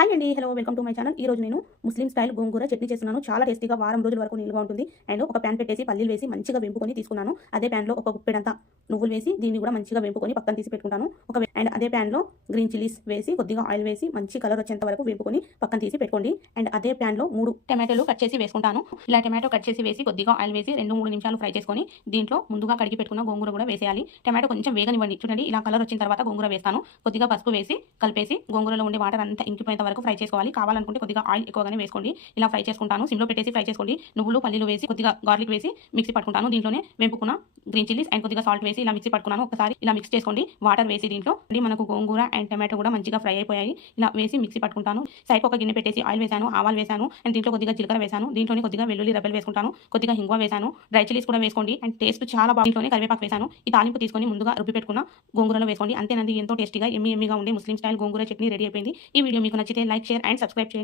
Hi అండి hello welcome to my channel ఈ రోజు నేను ముస్లిం స్టైల్ గోంగూర చట్నీ చేస్తున్నాను. చాలా టేస్టీగా వారం రోజుల వరకు నిల్వ ఉంటుంది. అండ్ ఒక ప్యాన్ పెట్టేసి పల్లీలు వేసి మంచిగా వెంపుకొని తీసుకున్నాను. అదే ప్యాన్లో ఒక గుప్పెడంతా నువ్వులు వేసి దీన్ని కూడా మంచిగా వెంపుకొని పక్కన తీసి పెట్టుకుంటాను. ఒక అండ్ అదే ప్యాన్లో గ్రీన్ చిల్లీస్ వేసి కొద్దిగా ఆయిల్ వేసి మంచి కలర్ వచ్చేంత వరకు వేపుకొని పక్కన తీసి పెట్టుకోండి. అండ్ అదే ప్యాన్లో మూడు టమాటోలు కట్ చేసి వేసుకుంటాను. ఇలా టమాటో కట్ చేసి వేసి కొద్దిగా ఆయిల్ వేసి రెండు మూడు నిమిషాలు ఫ్రై చేసుకొని దీంట్లో ముందుగా కడిగి పెట్టుకున్న గోంగూర కూడా వేసేయాలి. టమాటో కొంచెం వేగనివ్వండి. చూడండి ఇలా కలర్ వచ్చిన తర్వాత గోంగూర వేస్తాను. కొద్దిగా పసుపు వేసి కలిపేసి గోంగూరలో ఉండే వాటర్ అంతా ఇంకిపోయిన వరకు ఫ్రై చేసుకోవాలి. కావాలనుకుంటే కొద్దిగా ఆయిల్ ఎక్కువగానే వేసుకోండి. ఇలా ఫ్రై చేసుకుంటాను. సిమ్లో పెట్టేసి ఫ్రై చేసుకోండి. నువ్వులు పల్లీలు వేసి కొద్దిగా గార్లిక్ వేసి మిక్సీ పట్టుకుంటాను. దీంట్లోనే వేపుకున్న గ్రీన్ చిల్లీస్ అండ్ కొద్దిగా సాల్ట్ వేసి ఇలా మిక్సీ పట్టుకున్నాను. ఒకసారి ఇలా మిక్స్ చేసుకోండి. వాటర్ వేసి దీంట్లో మనకు గోంగూర అండ్ టమాటో కూడా మంచిగా ఫ్రై అయిపోయాయి. ఇలా వేసి మిక్సీ పట్టుకుంటాను. సైడ్ ఒక గిన్నె పెట్టేసి ఆయిల్ వేసాను. ఆవాలు వేసాను. అండ్ దీంట్లో కొద్దిగా జీలకర్ర వేసాను. దీంట్లోనే కొద్దిగా వెల్లుల్లి రెబ్బలు వేసుకుంటాను. కొద్దిగా హింగువ వేసాను. డ్రై చిల్లీస్ కూడా వేసుకోండి. అండ్ టేస్ట్ చాలా బాగా దీంట్లోనే కరివేపాకు వేసాను. ఈ తాలింపు తీసుకొని ముందుగా రుబ్బి పెట్టుకున్న గోంగూరలో వేసుకోండి. అంతేనంది ఎంతో టేస్టీగా ఎమ్మి ఎమ్మిగా ఉండే Muslim style gongura chutney ready అయిపోయింది. ఈ వీడియో మీకు నచ్చితే లైక్ షేర్ అండ్ సబ్స్క్రైబ్ చేయండి